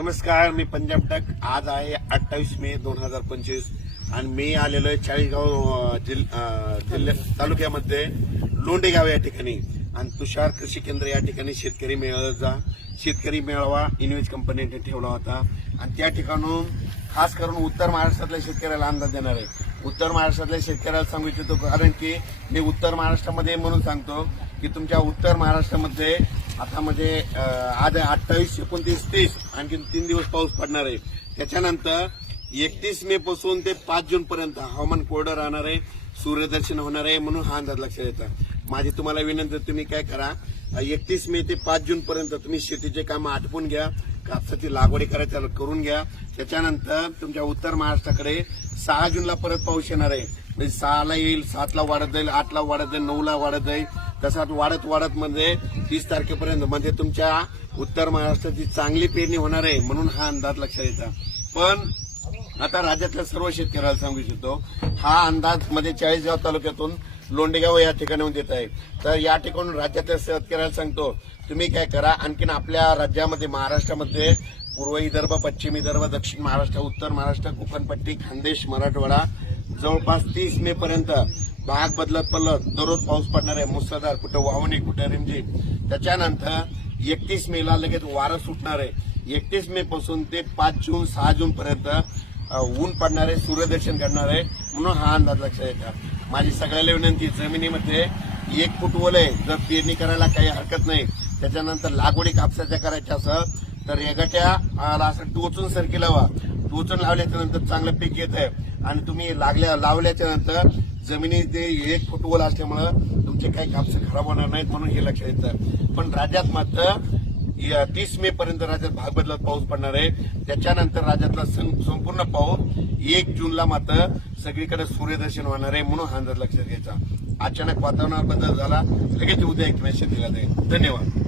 नमस्कार मी पंजाब टक आज आहे अठ्ठावीस मे दोन हजार पंचवीस आणि मी आलेलो आहे चाळीसगाव जिल्ह्या तालुक्यामध्ये लोंडेगाव या ठिकाणी आणि तुषार कृषी केंद्र या ठिकाणी शेतकरी जा शेतकरी मेळावा इनवेज कंपनीने ठेवला होता आणि त्या ठिकाणून खास करून उत्तर महाराष्ट्रातल्या शेतकऱ्याला अंदाज देणार आहे उत्तर महाराष्ट्रातल्या शेतकऱ्याला सांगू इच्छितो कारण की मी उत्तर महाराष्ट्रामध्ये म्हणून सांगतो की तुमच्या उत्तर महाराष्ट्रामध्ये आता म्हणजे आज अठ्ठावीस एकोणतीस तीस आणखी तीन दिवस पाऊस पडणार आहे त्याच्यानंतर एकतीस मे पासून ते पाच जून पर्यंत हवामान कोरडं राहणार आहे सूर्यदर्शन होणार आहे म्हणून हा अंदाज लक्षात येतात माझी तुम्हाला विनंती तुम्ही काय करा एकतीस मे ते पाच जून पर्यंत तुम्ही शेतीचे काम आटपून घ्या कापसाची लागवडी करायच्या करून घ्या त्याच्यानंतर तुमच्या उत्तर महाराष्ट्राकडे सहा जूनला परत पाऊस येणार आहे म्हणजे सहाला येईल सातला वाढत जाईल आठला वाढत जाईल नऊला वाढत जाईल तसाच वाढत वाढत म्हणजे तीस तारखेपर्यंत म्हणजे तुमच्या उत्तर महाराष्ट्राची चांगली पेरणी होणार आहे म्हणून हा अंदाज लक्षात येतात पण आता राज्यातल्या सर्व शेतकऱ्याला सांगू इच्छितो हा अंदाज म्हणजे चाळीसगाव तालुक्यातून लोंडेगाव या ठिकाणाहून देत आहे तर या ठिकाणून राज्यातल्या शेतकऱ्याला सांगतो तुम्ही काय करा आणखीन आपल्या राज्यामध्ये महाराष्ट्रामध्ये पूर्व विदर्भ पश्चिम विदर्भ दक्षिण महाराष्ट्र उत्तर महाराष्ट्र कोकणपट्टी खानदेश मराठवाडा जवळपास तीस मे पर्यंत भाग बदलत पलत दररोज पाऊस पडणार आहे मुसळधार कुठं वावणी कुठं रिमझिम त्याच्यानंतर एकतीस ला लगेच वारं सुटणार आहे एकतीस मे पासून ते पाच जून सहा जून पर्यंत ऊन पडणार आहे सूर्यदर्शन करणार आहे म्हणून हा अंदाज लक्षात येतात माझी सगळ्याला विनंती जमिनीमध्ये एक फूट आहे जर पेरणी करायला काही हरकत नाही त्याच्यानंतर लागवडी कापसाच्या करायच्या असं तर एकाच्या असं टोचून सरकी लावा टोचून लावल्याच्या नंतर चांगलं पीक येत आहे आणि तुम्ही लागल्या लावल्याच्या नंतर ते एक वल असल्यामुळं तुमचे काही कापसे खराब होणार नाहीत म्हणून हे लक्षात येतं पण राज्यात मात्र या तीस मे पर्यंत राज्यात भाग बदलत पाऊस पडणार आहे त्याच्यानंतर राज्यातला संपूर्ण पाऊस एक जूनला मात्र सगळीकडे सूर्यदर्शन होणार आहे म्हणून हा अंदाज लक्षात घ्यायचा अचानक वातावरणात बदल झाला लगेच उद्या एक मेसेज दिला जाईल धन्यवाद